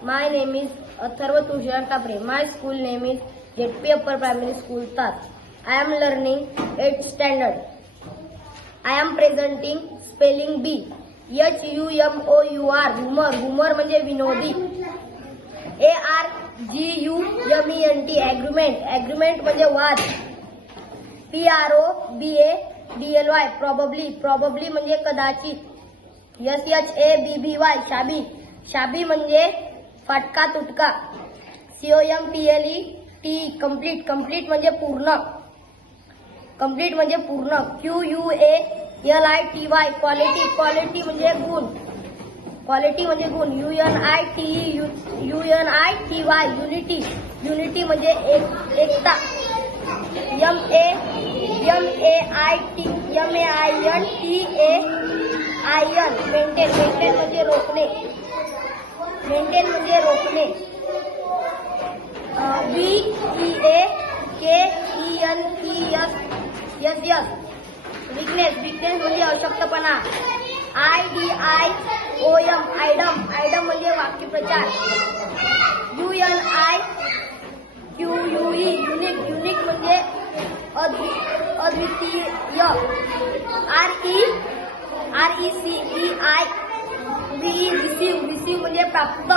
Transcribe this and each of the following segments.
My name is Atharva Tushar Kapre. My school name is ZP Upper Primary School, Tat. I am learning 8th standard. I am presenting spelling bee. HUMOUR, humor. Humor म्हणजे विनोदी. ARGUMENT, agreement. Agreement म्हणजे वाद. PROBABLY, probably. Probably म्हणजे कदाचित. SHABBY, शाबी. शाबी म्हणजे फाटका तुटका. COMPLET, complete. complete म्हणजे पूर्ण. complete म्हणजे पूर्ण. QUALITY, quality. quality म्हणजे गुण. quality म्हणजे गुण. UNITY, unity. unity म्हणजे एकता. MAINTAIN, maintain म्हणजे रोखणे. maintain म्हणजे रोखणे. WEAKENESS, weakness म्हणजे अशक्तपणा. IDIOM, idom म्हणजे वाक्यप्रचार. UNIQUE, unique म्हणजे अद्वितीय. receive म्हणजे प्राप्त.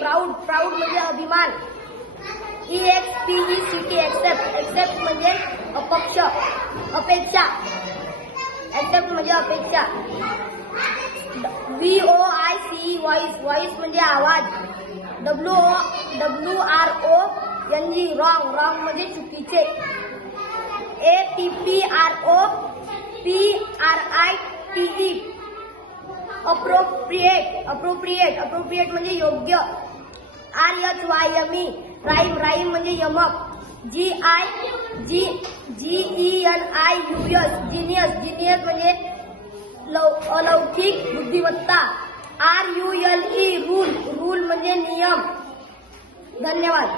PROUD, म्हणजे अभिमान. EXPECT, accept म्हणजे अपेक्षा. accept म्हणजे अपेक्षा. VOICE, voice म्हणजे आवाज. WRONG, wrong म्हणजे चुकीचे. APPROPRITE, appropriate म्हणजे योग्य. RHYME, rhyme म्हणजे यमक. GENIUS, genius म्हणजे अलौकिक बुद्धिमत्ता. RULE, rule म्हणजे नियम. धन्यवाद.